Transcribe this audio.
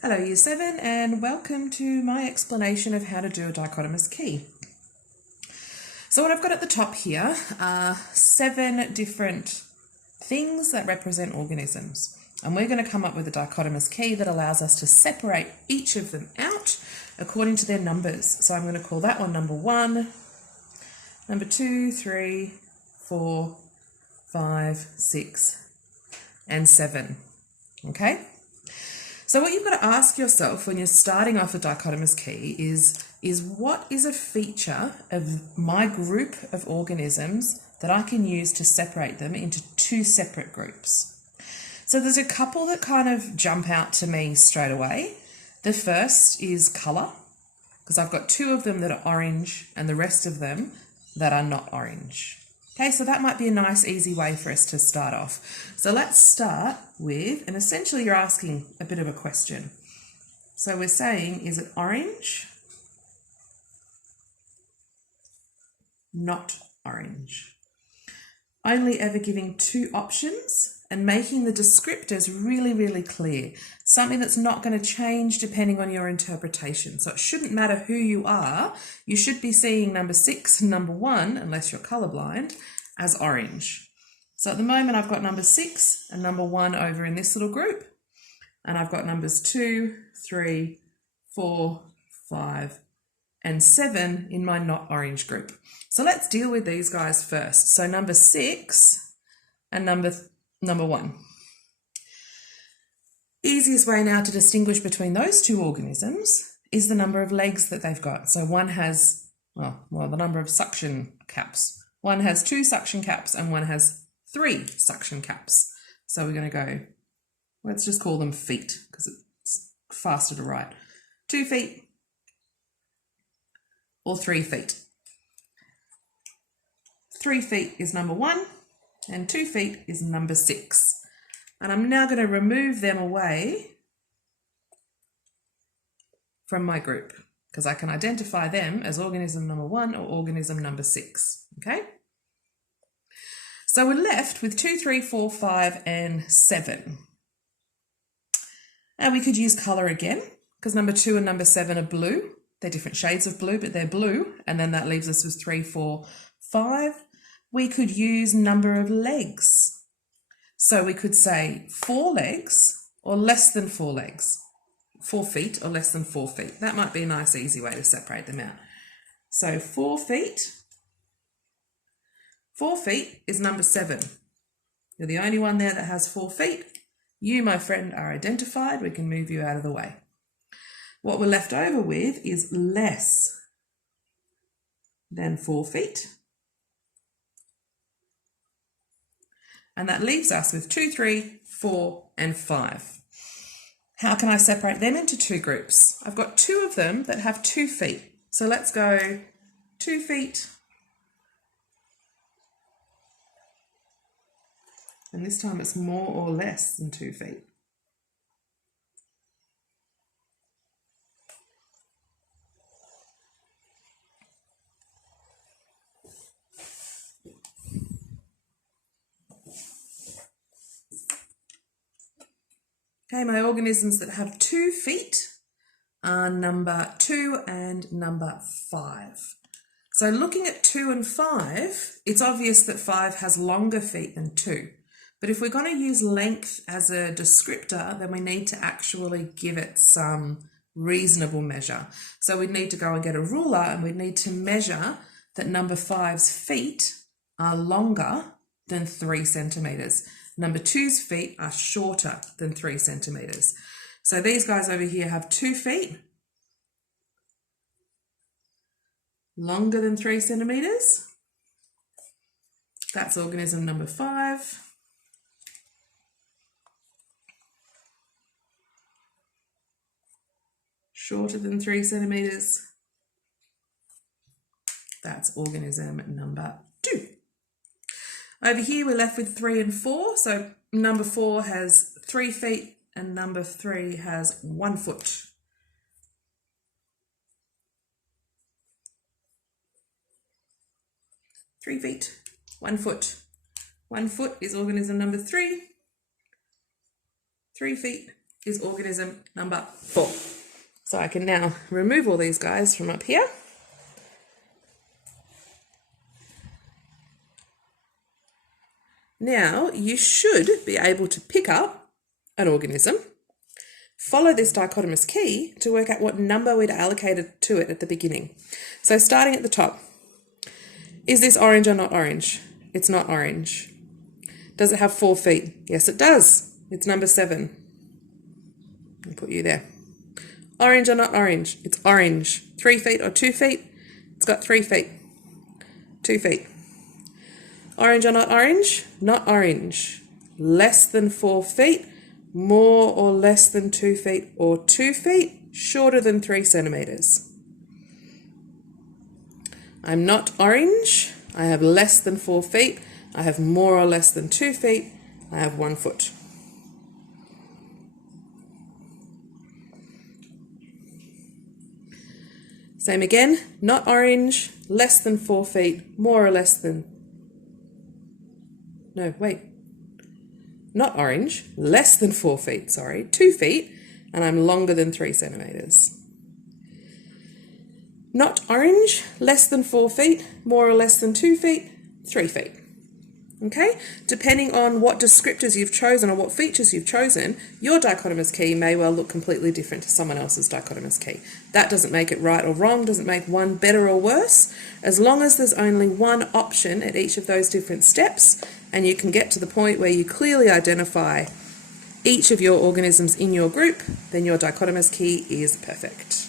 Hello Year 7 and welcome to my explanation of how to do a dichotomous key. So what I've got at the top here are 7 different things that represent organisms, and we're going to come up with a dichotomous key that allows us to separate each of them out according to their numbers. So I'm going to call that one number 1, number 2, 3, 4, 5, 6 and 7. Okay? So what you've got to ask yourself when you're starting off a dichotomous key is what is a feature of my group of organisms that I can use to separate them into 2 separate groups. So there's a couple that kind of jump out to me straight away. The first is colour, because I've got 2 of them that are orange and the rest of them that are not orange. Okay, so that might be a nice easy way for us to start off. So let's start with, and essentially you're asking a bit of a question. So we're saying, is it orange? Not orange. Only ever giving 2 options and making the descriptors really, really clear. Something that's not going to change depending on your interpretation. So it shouldn't matter who you are. You should be seeing number 6 and number 1, unless you're colourblind, as orange. So at the moment I've got number 6 and number 1 over in this little group. And I've got numbers 2, 3, 4, 5 and 7 in my not orange group. So let's deal with these guys first. So number 6 and number 1. Easiest way now to distinguish between those 2 organisms is the number of legs that they've got. So one has, well, the number of suction caps. One has 2 suction caps and one has 3 suction caps. So we're going to go, let's just call them feet because it's faster to write. 2 feet or 3 feet. 3 feet is number 1 and 2 feet is number 6. And I'm now going to remove them away from my group because I can identify them as organism number 1 or organism number 6. Okay? So we're left with 2, 3, 4, 5 and 7. And we could use colour again because number 2 and number 7 are blue. They're different shades of blue, but they're blue. And then that leaves us with 3, 4, 5. We could use number of legs. So we could say 4 legs or less than 4 legs. 4 feet or less than 4 feet. That might be a nice easy way to separate them out. So 4 feet. 4 feet is number 7. You're the only one there that has 4 feet. You, my friend, are identified. We can move you out of the way. What we're left over with is less than 4 feet. And that leaves us with 2, 3, 4 and 5. How can I separate them into 2 groups? I've got 2 of them that have 2 feet. So let's go 2 feet. And this time it's more or less than 2 feet. Okay, my organisms that have 2 feet are number 2 and number 5. So looking at 2 and 5, it's obvious that 5 has longer feet than 2. But if we're going to use length as a descriptor, then we need to actually give it some reasonable measure. So we'd need to go and get a ruler and we'd need to measure that number 5's feet are longer than 3 centimetres. Number 2's feet are shorter than 3 centimetres. So these guys over here have 2 feet, longer than 3 centimetres. That's organism number 5. Shorter than 3 centimetres. That's organism number 2. Over here we're left with 3 and 4. So number 4 has 3 feet and number 3 has 1 foot. Three feet, 1 foot. 1 foot is organism number 3. 3 feet, is organism number 4. So I can now remove all these guys from up here. Now you should be able to pick up an organism, follow this dichotomous key to work out what number we'd allocated to it at the beginning. So starting at the top, is this orange or not orange? It's not orange. Does it have 4 feet? Yes, it does. It's number 7. I'll put you there. Orange or not orange? It's orange. 3 feet or 2 feet? It's got 3 feet. 2 feet. Orange or not orange? Not orange. Less than 4 feet, more or less than 2 feet, or 2 feet, shorter than 3 centimeters. I'm not orange. I have less than 4 feet. I have more or less than 2 feet. I have 1 foot. Same again, not orange, less than 4 feet, more or less than, no, wait, not orange, less than 4 feet, sorry, 2 feet, and I'm longer than 3 centimeters. Not orange, less than 4 feet, more or less than 2 feet, 3 feet. Okay, depending on what descriptors you've chosen or what features you've chosen, your dichotomous key may well look completely different to someone else's dichotomous key. That doesn't make it right or wrong, doesn't make one better or worse, as long as there's only one option at each of those different steps, and you can get to the point where you clearly identify each of your organisms in your group, then your dichotomous key is perfect.